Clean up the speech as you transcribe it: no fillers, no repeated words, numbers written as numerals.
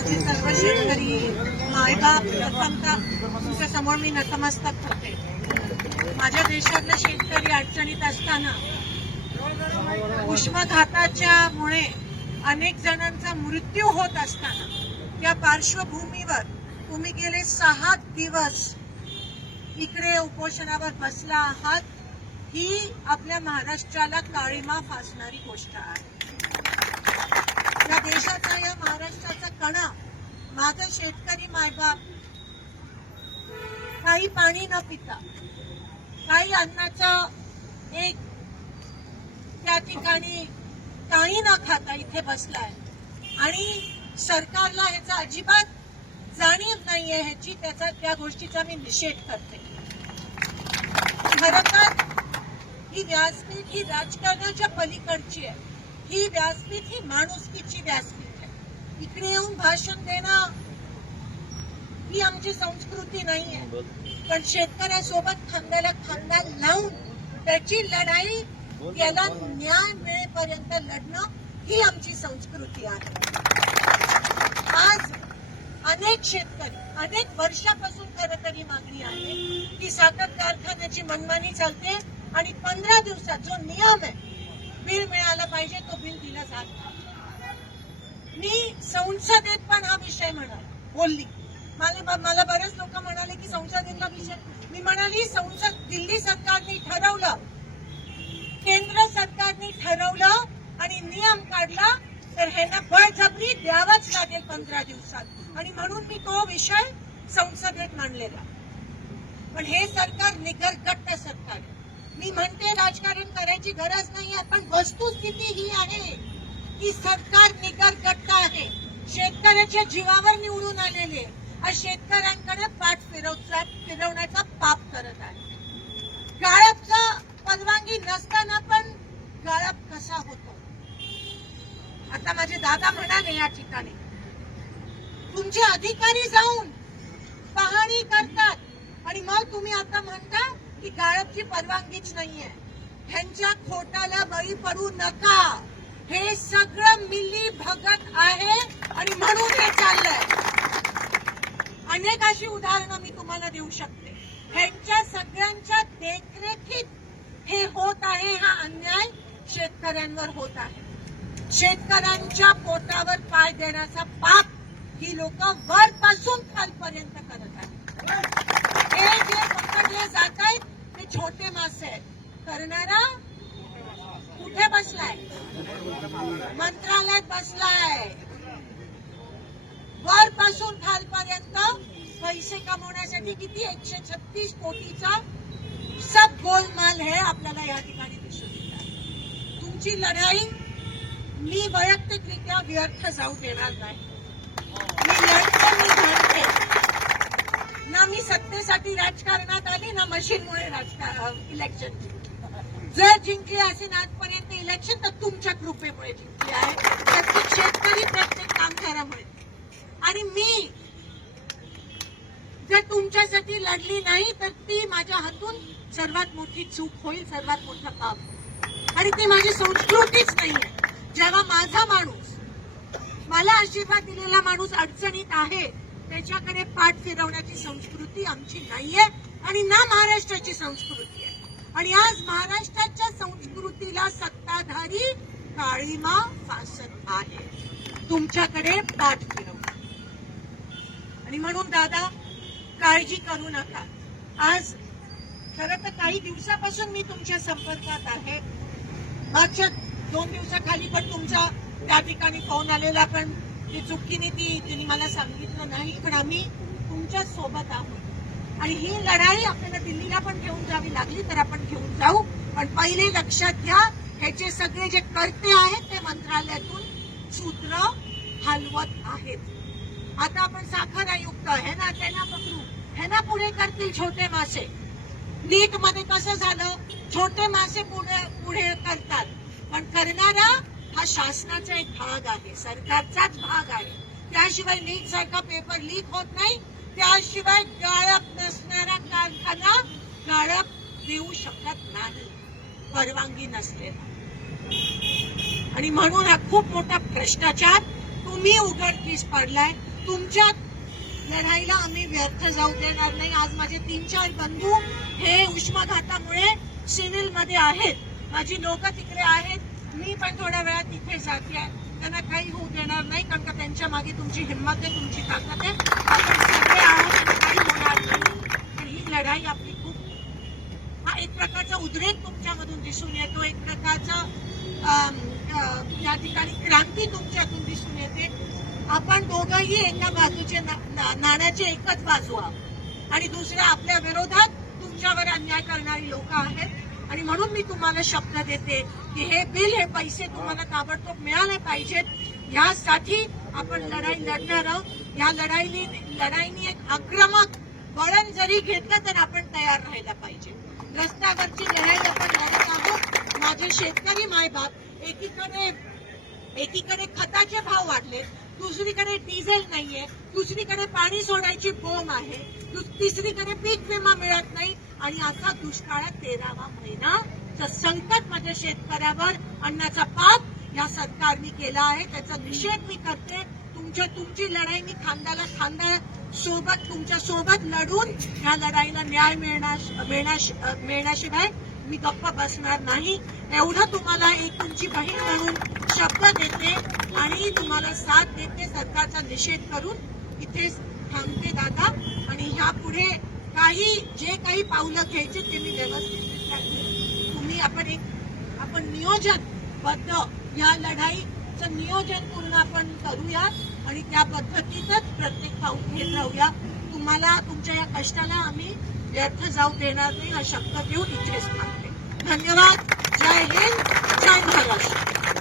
माझे सर्व शेतकरी मायबाप प्रथमतः तुमच्या समोर मी नतमस्तक होते। माझ्या देशातले शेतकरी अडचणीत असताना उष्माघाताच्यामुळे अनेक जणांचा मृत्यू होत असताना या पार्श्वभूमीवर तुम्ही गेले 6 दिवस इकडे उपोषणावर बसला आहात, ही आपल्या महाराष्ट्राला काळीमा फासणारी गोष्ट आहे। या देशाचा, या महाराष्ट्राचा कणा, माझा शेतकरी मायबाप काही पाणी न पिता, काही अन्नाचा एक त्या ठिकाणी काही न खाता इथे बसलाय आणि सरकारला ह्याचा अजिबात जाणीव नाहीये ह्याची, त्या गोष्टीचा मी निषेध करते। खरं तर ही व्यासपीठ ही राजकारणाच्या पलीकडची आहे, ही व्यासपीठ ही माणुसकीची व्यासपीठ आहे। इकडे येऊन भाषण देणं ही आमची संस्कृती नाहीये, पण शेतकऱ्यासोबत खांद्याला खांदा लावून त्याची लढाई, याला न्याय मिळेपर्यंत लढणं ही आमची संस्कृती आहे। आज अनेक शेतकरी अनेक वर्षापासून खरं तर ही मागणी आहे की साखर कारखान्याची मनमानी चालते आणि 15 दिवसात जो नियम आहे बिल मिळालं पाहिजे, तो बिल दिलं जात नाही। मी संसदेत पण हा विषय बोलली, मला बरेच लोक म्हणाले की संसदेतला विषय, मी म्हणाली संसद दिल्ली सरकारने ठरवलं, केंद्र सरकारने ठरवलं आणि नियम काढला तर ह्यांना बळजबरी द्यावंच लागेल 15 दिवसात, आणि म्हणून मी तो विषय संसदेत मांडलेला। पण हे सरकार निगरगट्ट सरकार आहे। मी म्हणते राजकारण करायची गरज नाहीये, पण वस्तुस्थिती ही आहे की सरकार निगरगट्ट आहे, शेतकऱ्याच्या जीवावर निवडून आलेले, आज शेतकऱ्यांकडे पाठ फिरवण्याचा पाप करत आहे। गाळपचा परवानगी नसताना पण गाळप कसा होतो, आता माझे दादा म्हणाले या ठिकाणी तुमचे अधिकारी जाऊन पाहणी करतात आणि मग तुम्ही आता म्हणता की गाळपची परवानगीच नाहीये। ह्यांच्या खोटाला बळी पडू नका, हे सगळं मिली भगत आहे आणि म्हणून हे चाललंय। अनेक अशी उदाहरणं मी तुम्हाला देऊ शकते। ह्यांच्या सगळ्यांच्या देखरेखीत हे होत आहे, हा अन्याय शेतकऱ्यांवर होत आहे। शेतकऱ्यांच्या पोटावर पाय देण्याचा पाप ही लोक वरपासून खालपर्यंत करत आहेत। हे जे पकडले जात आहेत ते छोटे मासे आहेत, करणारा कुठे बसलाय? मंत्रालयात बसलाय। वरपासून खालपर्यंत पैसे कमवण्यासाठी किती 136 कोटीचा सब गोलमाल है आपल्याला या ठिकाणी दिसून येत आहे। तुमची लढाई मी वैयक्तिकरित्या व्यर्थ जाऊ देणार नाही। मी लढते, मी लढते ना, मी सत्तेसाठी राजकारणात आली ना मशीनमुळे इलेक्शन जर जिंकली असेल आजपर्यंत इलेक्शन तर तुमच्या कृपेमुळे जिंकली आहे, प्रत्येक शेतकरी प्रत्येक कामगारामुळे। आणि मी जर तुमच्यासाठी लढली नाही तर ती माझ्या हातून सर्वात मोठी चूक होईल, सर्वात मोठं पाप, आणि ती माझी संस्कृतीच नाहीये। जेव्हा माझा माणूस, मला आशीर्वाद दिलेला माणूस अडचणीत आहे, त्याच्याकडे पाठ फिरवण्याची संस्कृती आमची नाहीये आणि ना महाराष्ट्राची संस्कृती आहे। आणि आज महाराष्ट्राच्या संस्कृतीला सत्ताधारी काळीमा फासत आहे, तुमच्याकडे पाठ फिरवतात। आणि म्हणून दादा काळजी करू नका। आज खरं तर काही दिवसापासून मी तुमच्या संपर्कात आहे, मागच्या 2 दिवसाखाली पण तुमचा त्या ठिकाणी फोन आलेला, पण ती चुकीने तिने मला सांगितलं नाही, पण आम्ही तुमच्या सोबत आहोत आणि ही लढाई आपल्याला दिल्लीला पण घेऊन जावी लागली तर आपण घेऊन जाऊ। पण पहिले लक्षात घ्या, ह्याचे सगळे जे कर्ते आहेत ते मंत्रालयातून सूत्र हलवत आहेत। आता आपण साखर आयुक्त है ना, त्यांना पकडू, है ना, पुढे करतील छोटे मासे। नीट मध्ये कसं झालं, छोटे मासे पुढे करतात, पण करणारा हा शासनाचा एक भाग आहे, सरकारचाच भाग आहे। त्याशिवाय नीट सारखा पेपर लीक होत नाही, त्याशिवाय गाळप नसणारा कारखाना गाळप देऊ शकत नाही, परवानगी नसलेला। आणि म्हणून हा खूप मोठा भ्रष्टाचार तुम्ही उघडकीस पाडलाय तुमच्या लढाईला आम्ही व्यर्थ जाऊ देणार नाही. आज माझे 3-4 बंधू हे उष्माघातामुळे सिव्हिल मध्ये आहेत, माझी लोक तिकडे आहेत. मी पण थोड्या वेळात तिथे जाते, त्यांना काही होऊ देणार नाही, कारण का त्यांच्या मागे तुमची हिंमत आहे, तुमची ताकद आहे. आपण सगळे आहोत, काही होणार नाही. पण ही लढाई आपली खूप, हा एक प्रकारचा उद्रेक तुमच्यामधून दिसून येतो, एक प्रकारचा या ठिकाणी क्रांती तुमच्यातून दिसून येते. आपण दोघंही एका बाजूचे नाण्याचे एकच बाजू आहोत आणि दुसऱ्या आपल्या विरोधात तुमच्यावर अन्याय करणारी लोक आहेत. आणि म्हणून मी तुम्हाला शब्द देते की हे बिल, हे पैसे तुम्हाला ताबडतोब मिळाले पाहिजेत. यासाठी आपण लढाई लढणार आहोत. या लढाईनी एक आक्रमक वळण जरी घेतलं तर आपण तयार राहायला पाहिजे. रस्त्यावरची लढाई आपण लढत आहोत. माझे शेतकरी मायबाप, एकीकडे खताचे भाव वाढले, दुसरीकडे डिझेल नाहीये, दुसरीकडे पाणी सोडायची बोंब आहे, तिसरीकडे पीक विमा मिळत नाही आणि आता दुष्काळात 13वा महिना. तर संकट माझ्या शेतकऱ्यावर अन्नाचा पाप या सरकारने केला आहे, त्याचा निषेध मी करते. तुमची लढाई मी खांद्याला खांदा सोबत तुमच्या सोबत लढून या लढाईला न्याय मिळण्याशिवाय मी गप्प बसणार नाही. एवढं तुम्हाला एक तुमची बहीण म्हणून शब्द देते आणि तुम्हाला साथ देते. सरकारचा निषेध करून इथेच थांबते दादा. आणि ह्यापुढे जे काही पावलं घ्यायचे ते मी व्यवस्थित तुम्ही आपण नियोजनबद्ध या लढाईचं नियोजन पूर्ण आपण करूयात आणि त्या पद्धतीतच प्रत्येक पाऊल घेत राहूया. तुम्हाला तुमच्या या कष्टाला आम्ही व्यर्थ जाऊ देणार नाही हा शब्द घेऊन इथेच थांबते. धन्यवाद. जय हिंद, जय महाराष्ट्र.